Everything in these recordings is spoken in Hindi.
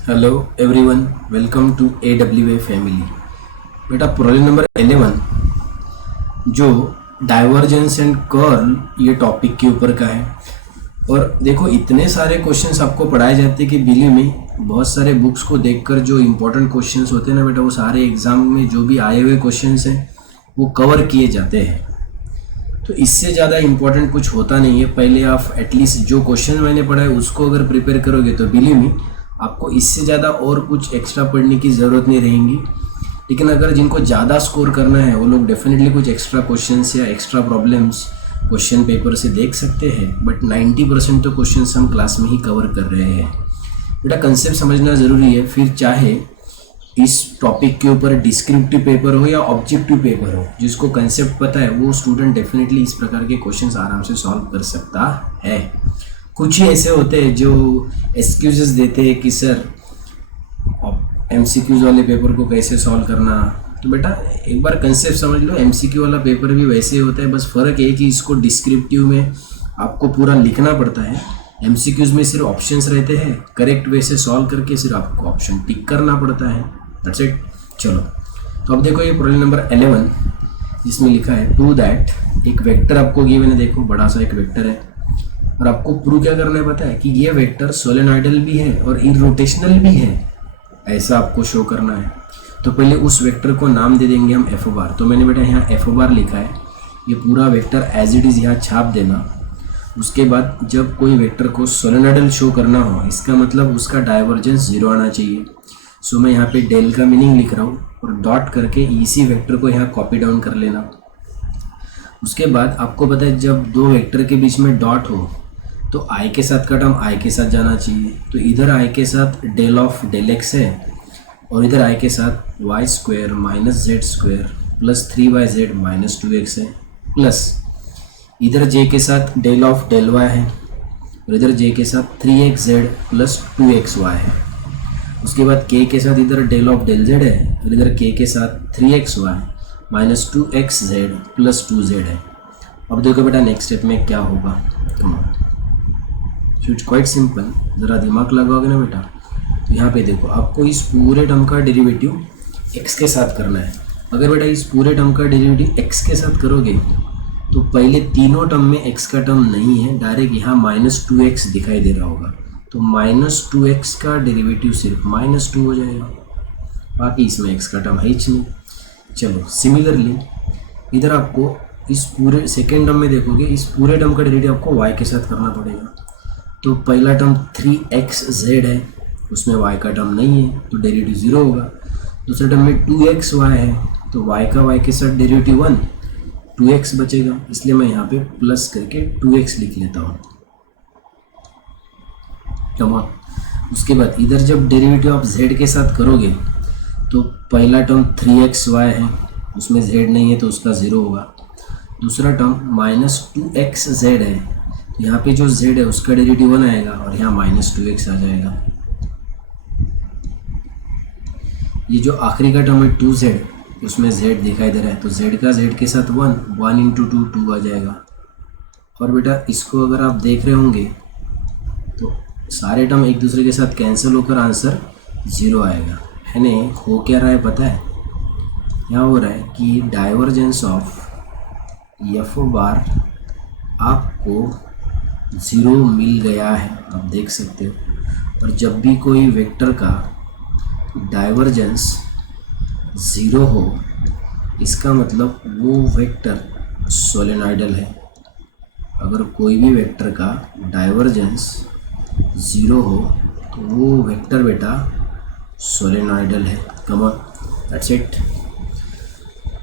Hello everyone, welcome to AWA family. बेटा प्रॉब्लम नंबर 11 जो डाइवर्जेंस एंड कर्ल ये टॉपिक के ऊपर का है। और देखो इतने सारे क्वेश्चंस आपको पढ़ाए जाते हैं कि बिली में बहुत सारे बुक्स को देखकर जो इम्पोर्टेंट क्वेश्चंस होते हैं ना बेटा, वो सारे एग्जाम में जो भी आए हुए क्वेश्चंस हैं वो कवर किए जाते हैं। तो इससे ज़्यादा इम्पोर्टेंट कुछ होता नहीं है। पहले आप एटलीस्ट जो क्वेश्चन मैंने पढ़ा है उसको अगर प्रिपेयर करोगे तो बिलीव मी आपको इससे ज़्यादा और कुछ एक्स्ट्रा पढ़ने की ज़रूरत नहीं रहेगी। लेकिन अगर जिनको ज़्यादा स्कोर करना है वो लोग डेफिनेटली कुछ एक्स्ट्रा क्वेश्चंस या एक्स्ट्रा प्रॉब्लम्स क्वेश्चन पेपर से देख सकते हैं। बट 90% तो क्वेश्चंस हम क्लास में ही कवर कर रहे हैं। बेटा कंसेप्ट समझना ज़रूरी है, फिर चाहे इस टॉपिक के ऊपर डिस्क्रिप्टिव पेपर हो या ऑब्जेक्टिव पेपर हो, जिसको कंसेप्ट पता है वो स्टूडेंट डेफिनेटली इस प्रकार के क्वेश्चंस आराम से सॉल्व कर सकता है। कुछ ही ऐसे होते हैं जो एक्सक्यूजेस देते हैं कि सर MCQs वाले पेपर को कैसे सॉल्व करना। तो बेटा एक बार कंसेप्ट समझ लो, MCQ वाला पेपर भी वैसे ही होता है, बस फ़र्क है कि इसको डिस्क्रिप्टिव में आपको पूरा लिखना पड़ता है। MCQs में सिर्फ ऑप्शंस रहते हैं, करेक्ट वे से सॉल्व करके सिर्फ आपको ऑप्शन टिक करना पड़ता है। That's it. चलो तो अब देखो ये प्रॉब्लम नंबर 11 जिसमें लिखा है टू दैट एक वेक्टर आपको गिवन है। देखो बड़ा सा एक वेक्टर है और आपको प्रूव क्या करना है पता है कि ये वेक्टर सोलेनॉइडल भी है और इरोटेशनल भी है, ऐसा आपको शो करना है। तो पहले उस वेक्टर को नाम दे देंगे हम एफ बार। तो मैंने बेटा यहाँ एफ बार लिखा है, ये पूरा वेक्टर एज इट इज़ यहाँ छाप देना। उसके बाद जब कोई वेक्टर को सोलेनॉइडल शो करना हो, इसका मतलब उसका डाइवर्जेंस 0 आना चाहिए। सो मैं यहाँ पे डेल का मीनिंग लिख रहा हूँ और डॉट करके इसी वेक्टर को यहाँ कॉपी डाउन कर लेना। उसके बाद आपको पता है जब दो वेक्टर के बीच में डॉट हो तो आई के साथ का टर्म आई के साथ जाना चाहिए। तो इधर आई के साथ डेल ऑफ डेल एक्स है और इधर आई के साथ Y square minus Z square plus 3yz minus 2x है, प्लस इधर जे के साथ डेल ऑफ डेल वाई है और इधर जे के साथ 3xz प्लस 2xy है। उसके बाद के साथ इधर डेल ऑफ डेल जेड है और इधर के के साथ 3xy minus 2xz plus 2z है। अब देखो बेटा नेक्स्ट स्टेप में क्या होगा। इट्स क्वाइट सिंपल, ज़रा दिमाग लगाओगे ना बेटा तो यहाँ पे देखो आपको इस पूरे टर्म का डेरिवेटिव x के साथ करना है। अगर बेटा इस पूरे टर्म का डेरिवेटिव x के साथ करोगे तो पहले तीनों टर्म में x का टर्म नहीं है, डायरेक्ट यहाँ -2x दिखाई दे रहा होगा। तो -2x का डेरिवेटिव सिर्फ -2 हो जाएगा, बाकी इसमें x का टर्म है ही नहीं। चलो सिमिलरली इधर आपको इस पूरे सेकेंड टर्म में देखोगे, इस पूरे टर्म का डेरिवेटिव आपको y के साथ करना पड़ेगा। तो पहला टर्म 3xz है, उसमें y का टर्म नहीं है तो डेरिवेटिव 0 होगा। दूसरे टर्म में 2xy है तो y का y के साथ डेरिवेटिव 1, 2x बचेगा, इसलिए मैं यहाँ पे प्लस करके 2x लिख लेता हूँ। तमाम। उसके बाद इधर जब डेरिवेटिव आप z के साथ करोगे तो पहला टर्म 3xy है, उसमें z नहीं है तो उसका 0 होगा। दूसरा टर्म -2xz है, तो यहाँ पे जो z है उसका डेरिवेटिव 1 आएगा और यहाँ -2x आ जाएगा। ये जो आखिरी का टर्म है 2z, उसमें z दिखाई दे रहा है तो z का z के साथ 1 इंटू 2 आ जाएगा। और बेटा इसको अगर आप देख रहे होंगे तो सारे टर्म एक दूसरे के साथ कैंसिल होकर आंसर 0 आएगा। है ना, हो क्या रहा है पता है, यहाँ हो रहा है कि डाइवर्जेंस ऑफ एफ बार आपको 0 मिल गया है, आप देख सकते हो। और जब भी कोई वेक्टर का डाइवर्जेंस 0 हो इसका मतलब वो वेक्टर सोलेनॉइडल है। अगर कोई भी वेक्टर का डाइवर्जेंस 0 हो तो वो वेक्टर बेटा सोलेनॉइडल है। Come on, that's it.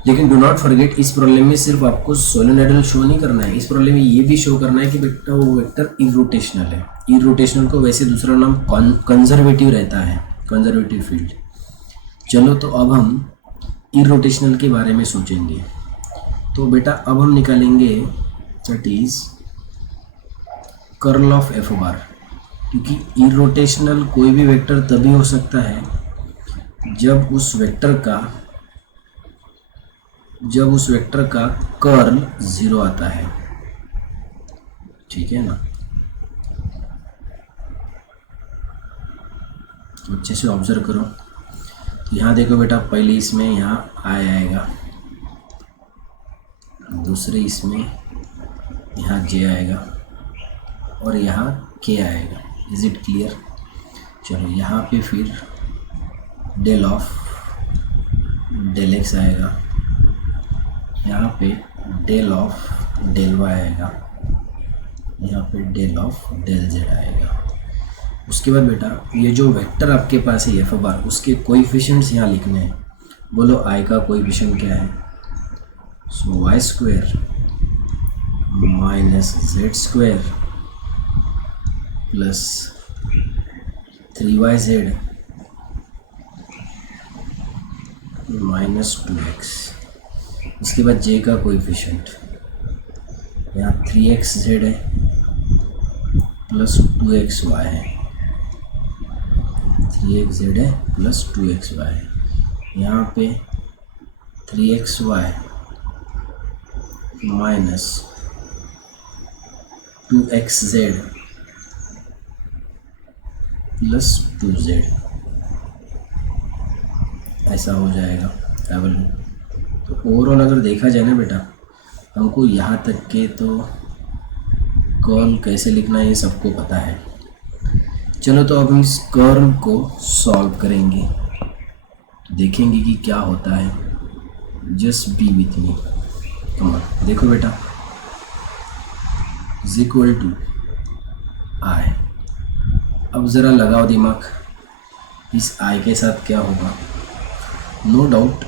लेकिन डू नॉट फॉरगेट इस प्रॉब्लम में सिर्फ आपको सोलेनॉइडल शो नहीं करना है, इस प्रॉब्लम में ये भी शो करना है कि बेटा वो वेक्टर इरोटेशनल है। इरोटेशनल को वैसे दूसरा नाम कंजर्वेटिव रहता है, कंजर्वेटिव फील्ड। चलो तो अब हम इरोटेशनल के बारे में सोचेंगे। तो बेटा अब हम निकालेंगे that is curl of F बार, क्योंकि इरोटेशनल कोई भी वेक्टर तभी हो सकता है जब उस वेक्टर का कर्ल 0 आता है। ठीक है ना। तो अच्छे से ऑब्जर्व करो। तो यहाँ देखो बेटा, पहले इसमें यहाँ आई आएगा, दूसरे इसमें यहाँ जे आएगा और यहाँ के आएगा। Is it clear? चलो यहाँ पे फिर डेल ऑफ डेल एक्स आएगा, यहाँ पे डेल ऑफ डेल वाई आएगा, यहाँ पे डेल ऑफ डेल जेड आएगा। उसके बाद बेटा ये जो वेक्टर आपके पास है एफ बार, उसके कोएफिशिएंट्स यहाँ लिखने हैं। बोलो आई का कोएफिशिएंट क्या है? So Y square minus Z square plus 3yz minus 2x। उसके बाद j का कोएफिशिएंट यहाँ 3xz है प्लस 2xy है, 3xz है प्लस 2xy है। यहाँ पे 3xy minus 2xz plus 2z ऐसा हो जाएगा टेबल में। तो ओवरऑल अगर देखा जाए ना बेटा, हमको यहाँ तक के तो कर्व कैसे लिखना है ये सबको पता है। चलो तो अब हम इस कर्व को सॉल्व करेंगे, तो देखेंगे कि क्या होता है। Just be with me, come on. देखो बेटा, इज इक्वल टू आई। अब ज़रा लगाओ दिमाग, इस आई के साथ क्या होगा। No doubt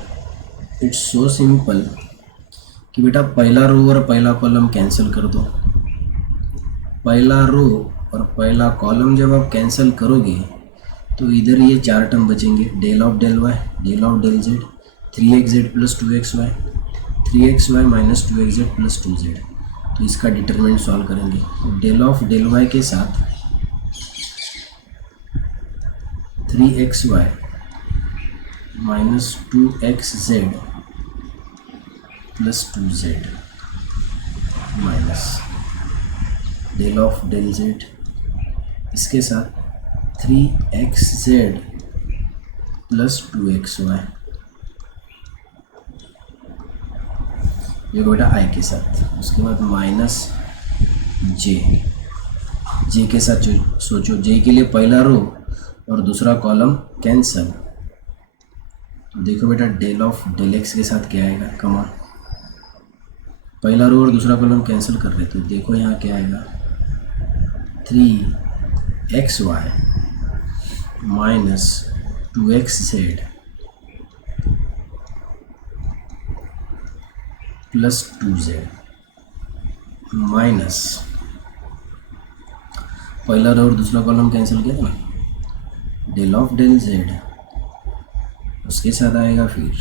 it's so simple कि बेटा पहला रो और पहला कॉलम कैंसिल कर दो। पहला रो और पहला कॉलम जब आप कैंसिल करोगे तो इधर ये 4 टर्म बचेंगे, del of del Y, del of del Z, 3xz plus 2xy, 3xy minus 2xz plus 2z। तो इसका डिटरमिनेंट सॉल्व करेंगे। तो डेल ऑफ डेल वाई के साथ 3xy minus 2xz plus 2z minus del of del Z, इसके साथ 3xz प्लस 2xy, ये बेटा आई के साथ। उसके बाद माइनस जे के साथ सोचो, जे के लिए पहला रो और दूसरा कॉलम कैंसल। तो देखो बेटा डेल ऑफ डेल एक्स के साथ क्या आएगा, कमा। पहला रो और दूसरा कॉलम कैंसिल कर रहे, तो देखो यहाँ क्या आएगा, 3xy minus 2xz plus 2z minus पहला रो और दूसरा कॉलम कैंसिल किया था ना, डेल ऑफ डेल जेड, उसके साथ आएगा फिर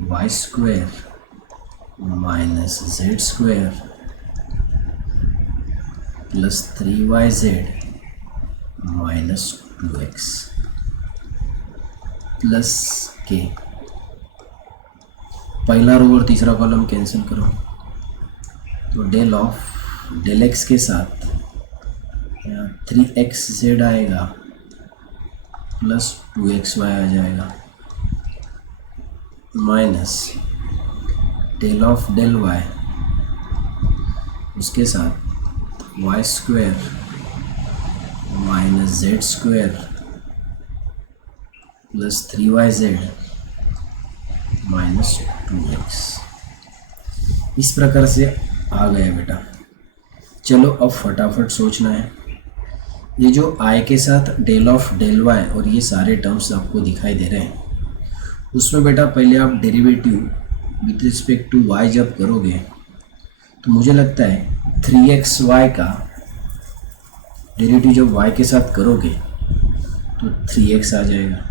y square minus Z square plus 3yz minus 2x plus k. पहला रो और तीसरा कॉलम कैंसिल करो, तो डेल ऑफ डेल एक्स के साथ 3xz आएगा प्लस 2xy आ जाएगा minus del of del y, उसके साथ Y square minus Z square plus 3yz minus 2x। इस प्रकार से आ गया बेटा। चलो अब फटाफट सोचना है। ये जो आई के साथ डेल ऑफ डेल वाई और ये सारे टर्म्स आपको दिखाई दे रहे हैं, उसमें बेटा पहले आप derivative with respect to y जब करोगे तो मुझे लगता है 3xy का डेरिवेटिव जब y के साथ करोगे तो 3x आ जाएगा,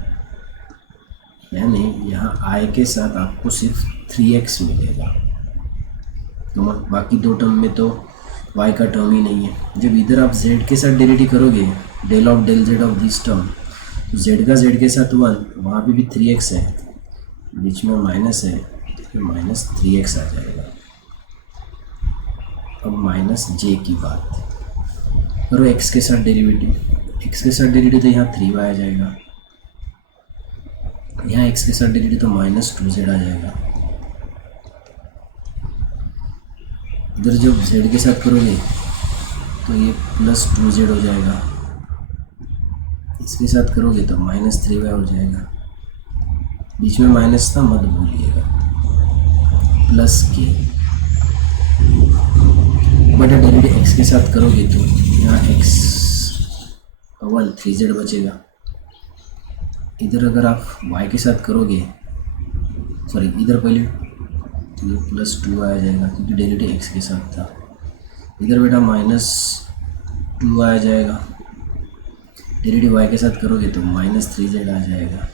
यानी यहाँ i के साथ आपको सिर्फ 3x मिलेगा। तो बाकी दो टर्म में तो y का टर्म ही नहीं है। जब इधर आप z के साथ डेरिवेटिव करोगे, del of del z of this term, तो z का z के साथ 1, वहाँ पे भी 3x है, बीच में माइनस है, तो माइनस 3x आ जाएगा। अब माइनस j की बात, करो एक्स के साथ डेरिवेटिव, एक्स के साथ डेरिवेटिव तो यहाँ 3y आ जाएगा, यहाँ एक्स के साथ डेरिवेटिव तो -2z आ जाएगा। इधर जब z के साथ करोगे तो ये +2z हो जाएगा, इसके साथ करोगे तो -3y हो जाएगा, बीच में माइनस था मत भूलिएगा, +k। बटा डेरिवेटिव एक्स के साथ करोगे तो यहाँ x 3z बचेगा। इधर अगर आप y के साथ करोगे, सॉरी इधर पहले तो ये +2 आ जाएगा क्योंकि डेरिवेटिव x के साथ था। इधर बेटा -2 आ जाएगा, डेरिवेटिव y के साथ करोगे तो -3z आ जाएगा।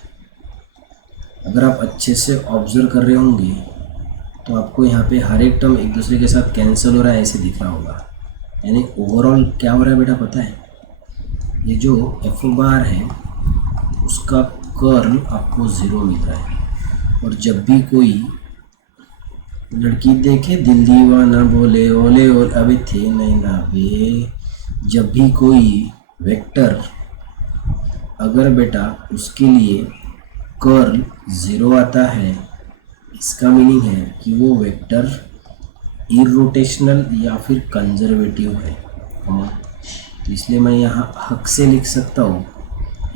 अगर आप अच्छे से ऑब्जर्व कर रहे होंगे तो आपको यहाँ पे हर एक टर्म एक दूसरे के साथ कैंसिल हो रहा है ऐसे दिख रहा होगा, यानी ओवरऑल क्या हो रहा है बेटा पता है, ये जो एफ बार है उसका कर्ल आपको 0 मिल रहा है। और जब भी कोई लड़की देखे दिल दीवाना बोले ओले ओले, अबे थे नहीं ना बे, जब भी कोई वेक्टर अगर बेटा उसके लिए कर्ल 0 आता है, इसका मीनिंग है कि वो वेक्टर इरोटेशनल या फिर कंजर्वेटिव है। तो इसलिए मैं यहाँ हक से लिख सकता हूँ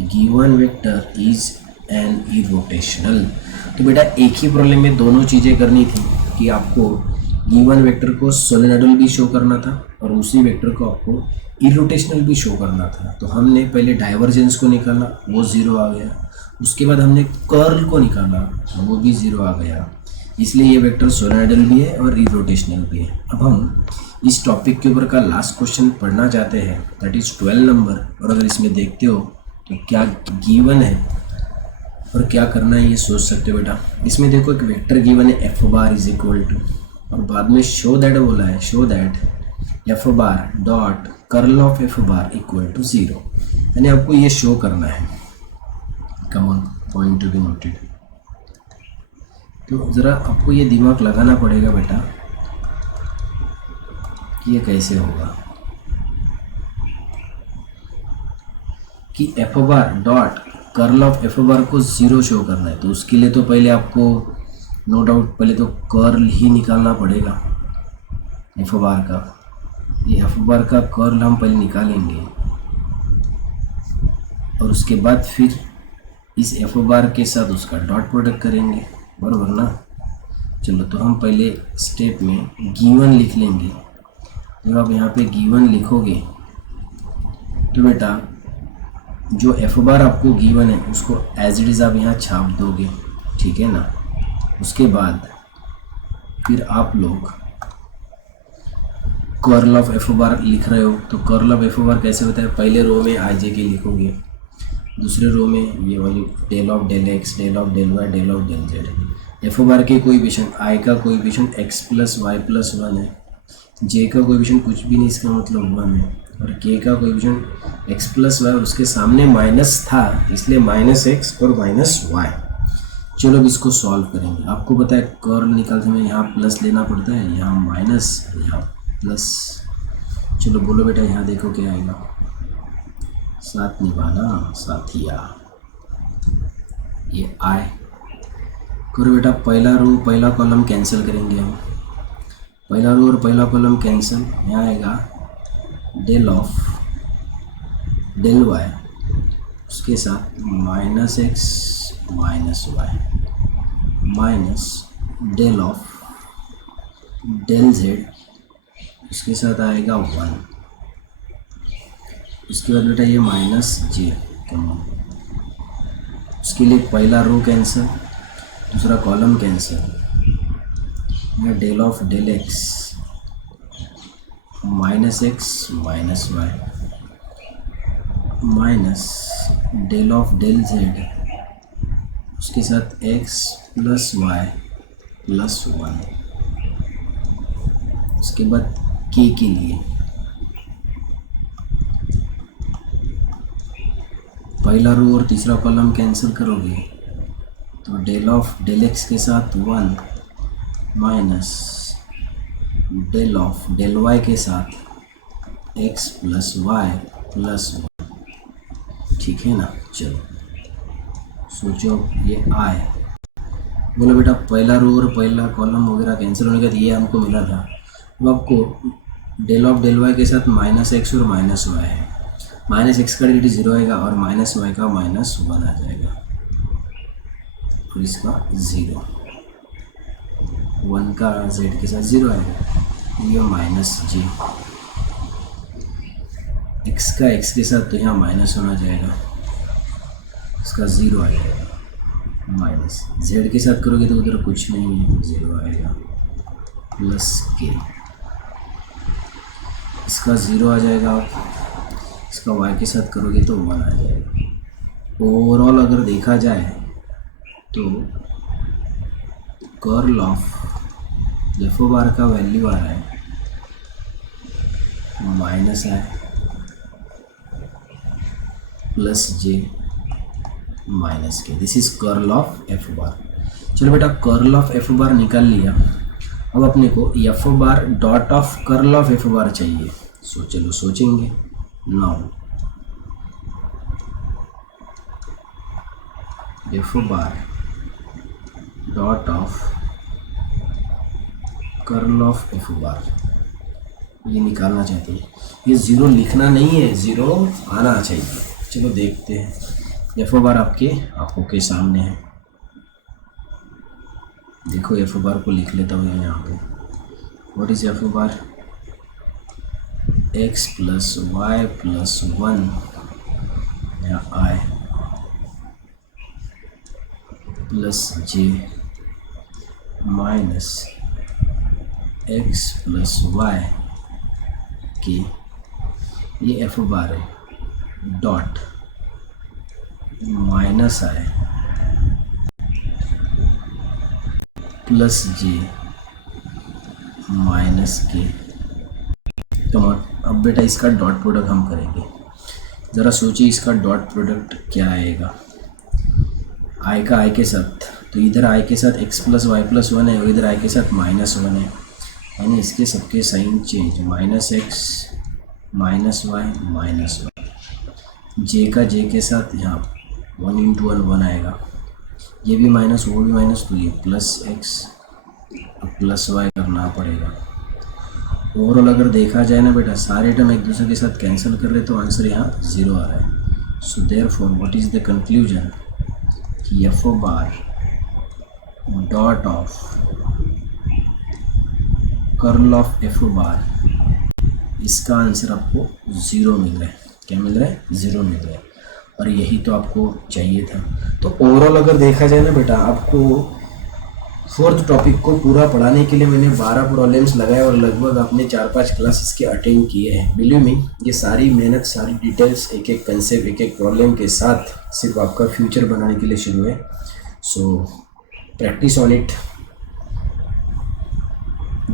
given vector is an irrotational. तो बेटा एक ही प्रॉब्लम में दोनों चीज़ें करनी थी कि आपको गिवन वेक्टर को सोलेनोइडल भी शो करना था और उसी वेक्टर को आपको इरोटेशनल भी शो करना था। तो हमने पहले डाइवर्जेंस को निकाला, वो 0 आ गया, उसके बाद हमने कर्ल को निकाला, वो भी 0 आ गया, इसलिए ये वेक्टर सोलेनोइडल भी है और इरोटेशनल भी है। अब हम इस टॉपिक के ऊपर का लास्ट क्वेश्चन पढ़ना चाहते हैं, दैट इज़ 12 नंबर। और अगर इसमें देखते हो तो क्या गिवन है और क्या करना है ये सोच सकते हो बेटा। इसमें देखो एक वेक्टर गिवन है F bar is equal to, और बाद में शो दैट बोला है, show that F bar dot curl of F bar equal to 0, यानी आपको ये शो करना है। Come on, point to be noted. तो ज़रा आपको ये दिमाग लगाना पड़ेगा बेटा कि ये कैसे होगा कि F bar dot curl of F बार को 0 शो करना है। तो उसके लिए तो पहले आपको नो डाउट पहले तो कर्ल ही निकालना पड़ेगा एफ बार का। ये एफ बार का कर्ल हम पहले निकालेंगे और उसके बाद फिर इस एफ बार के साथ उसका डॉट प्रोडक्ट करेंगे, बराबर ना। चलो तो हम पहले स्टेप में गिवन लिख लेंगे। जब आप यहाँ पे गिवन लिखोगे तो बेटा जो एफ बार आपको गिवन है उसको एज इट इज़ आप यहाँ छाप दोगे, ठीक है ना। उसके बाद फिर आप लोग कर्ल ऑफ एफ बार लिख रहे हो, तो कर्ल ऑफ एफ बार कैसे होता है, पहले रो में आई जे के लिखोगे, दूसरे रो में ये वाली del of del x, del of del Y, del of del z. F bar के कोएफिशिएंट आई का coefficient x plus y plus 1 है, जे का कोएफिशिएंट कुछ भी नहीं, इसका मतलब 1 है, और के का कोएफिशिएंट एक्स प्लस वाई, उसके सामने माइनस था इसलिए -x और -y। चलो अब इसको सॉल्व करेंगे। आपको पता है कर्ल निकालते में यहाँ प्लस लेना पड़ता है, यहाँ माइनस, यहाँ प्लस। चलो बोलो बेटा यहाँ देखो क्या आएगा, साथ निभाना साथिया, ये आए। करो बेटा पहला रो पहला कॉलम कैंसिल करेंगे हम, पहला रो और पहला कॉलम कैंसिल, यहाँ आएगा डेल ऑफ डेल वाई, उसके साथ -x -y minus del of del z, उसके साथ आएगा 1। उसके बाद बेटा ये -j, उसके लिए पहला रो कैंसिल, दूसरा कॉलम कैंसिल, यहाँ del of del x -x -y minus del of del z, उसके साथ x प्लस वाई प्लस 1। उसके बाद k के लिए पहला रो और तीसरा कॉलम कैंसिल करोगे तो डेल ऑफ डेल एक्स के साथ 1 minus del of del y के साथ एक्स प्लस वाई प्लस 1, ठीक है ना। चलो सोचो ये आए, बोलो बेटा पहला रो और पहला कॉलम वगैरह कैंसिल होने के बाद ये हमको मिला था। अब आपको डेल ऑफ डेल वाई के साथ माइनस एक्स और माइनस वाई है, माइनस एक्स का डिग्री 0 आएगा और माइनस वाई का -1 आ जाएगा और इसका 0, 1 का z के साथ 0 आएगा, ये माइनस जी, x का x के साथ तो यहाँ -1 आ जाएगा, इसका 0 आ जाएगा, माइनस z के साथ करोगे तो उधर कुछ नहीं है, 0 आएगा, प्लस k, इसका 0 आ जाएगा, इसका y के साथ करोगे तो 1 आ जाएगा। ओवरऑल अगर देखा जाए तो कर्ल ऑफ एफ बार का वैल्यू आ रहा है माइनस है प्लस जे माइनस के, this is curl of F बार। चलो बेटा कर्ल ऑफ एफ बार निकाल लिया, अब अपने को F bar dot of curl of F बार चाहिए। सो चलो सोचेंगे, now F bar dot of curl of F बार, ये निकालना चाहते हैं। ये 0 लिखना नहीं है, 0 आना चाहिए। चलो देखते हैं, एफ बार आपके आंखों के सामने है, देखो एफ बार को लिख लेता हूँ यहाँ पे। What is F bar? x plus y plus 1 या i plus j minus x plus y k, ये एफ बार है, dot minus i plus j minus k. Come on, अब बेटा इसका डॉट प्रोडक्ट हम करेंगे, ज़रा सोचिए इसका डॉट प्रोडक्ट क्या आएगा। आई का आई के साथ, तो इधर आई के साथ x प्लस वाई प्लस 1 है और इधर आई के साथ -1 है, यानी इसके सबके साइन चेंज, -x -y -1। जे का जे के साथ यहाँ 1 × 1 1 आएगा, ये भी माइनस वो भी माइनस, तो ये प्लस x प्लस वाई करना पड़ेगा। ओवरऑल अगर देखा जाए ना बेटा, सारे टर्म एक दूसरे के साथ कैंसिल कर रहे तो आंसर यहाँ 0 आ रहा है। So therefore what is the conclusion कि F bar dot of curl of F bar, इसका आंसर आपको 0 मिल रहा है। क्या मिल रहा है? 0 मिल रहा है, और यही तो आपको चाहिए था। तो ओवरऑल अगर देखा जाए ना बेटा, आपको 4th टॉपिक को पूरा पढ़ाने के लिए मैंने 12 प्रॉब्लम्स लगाए और लगभग आपने 4-5 क्लास इसके अटेंड किए हैं। बिलीव मी, ये सारी मेहनत, सारी डिटेल्स, एक एक कंसेप्ट, एक एक प्रॉब्लम के साथ सिर्फ आपका फ्यूचर बनाने के लिए शुरू है। So practice on it,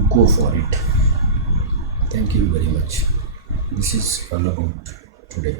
go for it. Thank you very much. This is all about today.